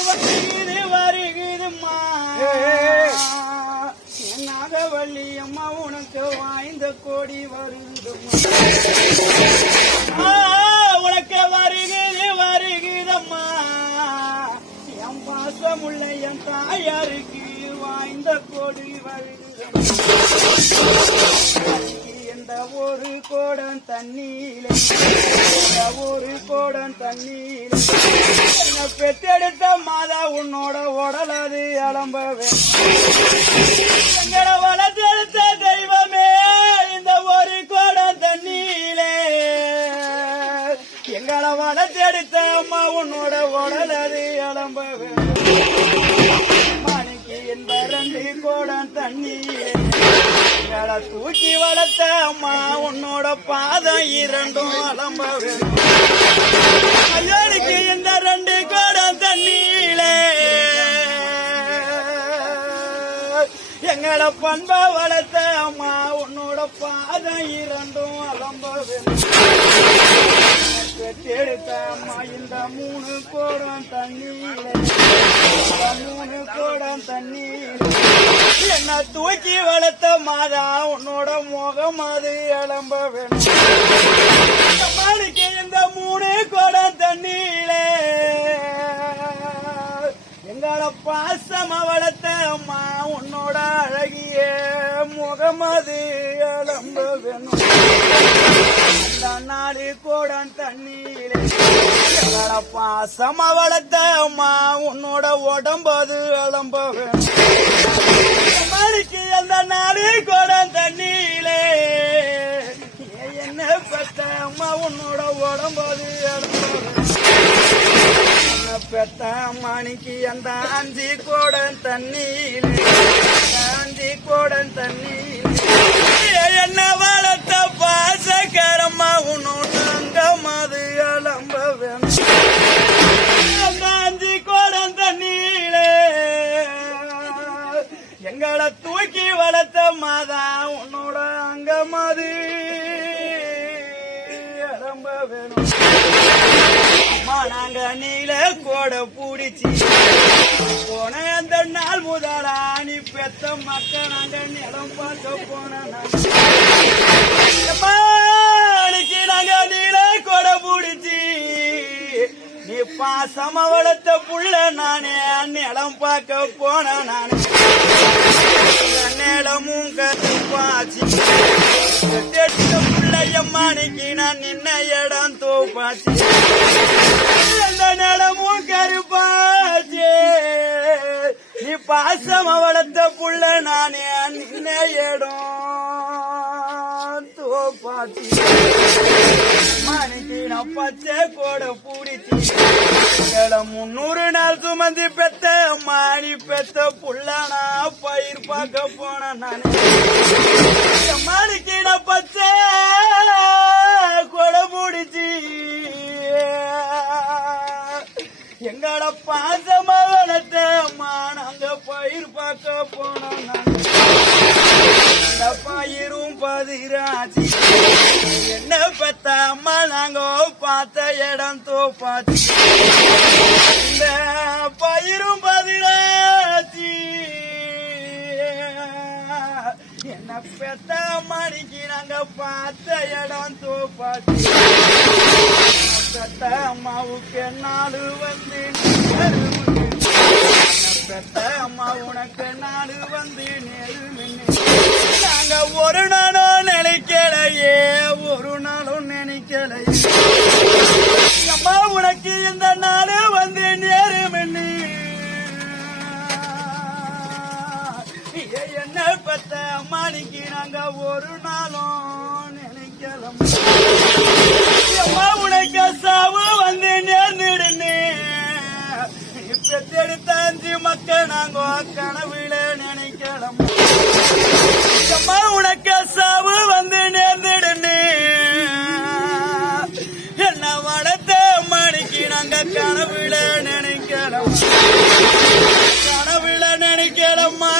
வருகுது வருகுதும்மா ஏய். நாகவல்லி அம்மா உனக்கு வாய்ந்த கோடி வருகுதும்மா ஆ, உனக்கு வருகுது வருகுதம்மா என் பாசமுள்ள என் தாயாருக்கு வாய்ந்த கோடி வருகுதம்மா எந்த ஒரு கோடம் தண்ணீர் ஒரு கோடம் தண்ணீர் என்ன பெத்தெடுத்த மாதா உன்னோட உடலது அலம்பவே. எங்களை வளர்த்தெடுத்த தெய்வமே இந்த ஒரு கோடம் தண்ணீரே எங்களை வளர்த்தெடுத்த அம்மா உன்னோட உடலது அலம்பவே. இந்த ரெண்டு கோடம் தண்ணீரே. எங்களை தூக்கி வளர்த்த அம்மா உன்னோட பாதம் இரண்டும் அலம்ப வேணும் இந்த ரெண்டு கோடம் தண்ணீலே எங்களை பண்பா வளர்த்த அம்மா உன்னோட பாதம் இரண்டும் அலம்ப வேணும் அம்மா இந்த மூணு கோடம் தண்ணீலே மூணு தண்ணீர். என்ன தூக்கி வளர்த்த மாதா உன்னோட முகம் அது இளம்ப வேணும் இந்த மூணு குடம் தண்ணீரே. எங்களோட பாசம வளர்த்த அம்மா உன்னோட அழகிய முகமது அலம்ப வேணும். அந்த நாலு கோடம் தண்ணீரே. பாசம வளர்த்த அம்மா உன்னோட உடம்பது அலம்ப வேணும். மறுக்கு அந்த நாளே கோடம் தண்ணீலே என்ன பத்த அம்மா உன்னோட உடம்பது அலம்ப வேணும். மணிக்கு அந்த அஞ்சு கோடன் தண்ணீர் அஞ்சு கோடன் தண்ணீர் என்ன வளர்த்த பாசகரமா உன்னோட அங்க மது அலம்ப வேணும் அந்த அஞ்சு கோடன் தண்ணீலே எங்களை தூக்கி வளர்த்த மாதா உன்னோட அங்க மது அலம்ப வேணும் நாங்க நீல கோட பூடிச்சி. போன அந்த நாள் முதலா நீ பெத்த மக்க நாங்க நிலம் பார்க்க போனிக்கு நாங்க நீல கோட பூடிச்சி. நீ பாசம வளர்த்த புள்ள நானே நிலம் பார்க்க போன நானே. நிலமும் கத்து பாச்சு இடம் தோப்பாச்சு நிலமும் கருப்பாச்சு. நீ பாசம வளர்த்த புள்ள நானே நின்ன இடம் தோப்பாச்சு மணிக்கு நான் பச்சை கூட பூடிச்சு முன்னூறு நாள் சுமந்து பெத்த மாணி பெத்த புள்ளனா பயிர் பார்க்க போன நானே. கடை பாசமா வளர்த்த அம்மா நாங்க பயிர் பார்க்க போனோம். நாங்க பயிரும் பதிராஜி என்ன பெத்த அம்மா நாங்க பார்த்த இடம் தோப்பாச்சு. இந்த பயிரும் பதிராஜி என்ன பெத்த மணிக்கு நாங்க பார்த்த இடம் தோப்பாச்சு. பெத்த அம்மாவுக்கு நாடு வந்து அம்மா உனக்கு நாடு வந்து நேரு நாங்க ஒரு நாளும் நினைக்கலையே ஒரு நாளும் நினைக்கலையே. அம்மா உனக்கு இந்த நாடு வந்து நேரும் என்ன பெத்த அம்மானிக்கு நாங்க ஒரு நாளும் நினைக்கலாம் கனவுல நினைக்கலாம். அம்மா உனக்கு சாவு வந்து நேர்ந்துடுன்னு என்ன வளர்த்த மணிக்கு நாங்க கனவுல நினைக்கலாம். கனவுல நினைக்கிறோம்மா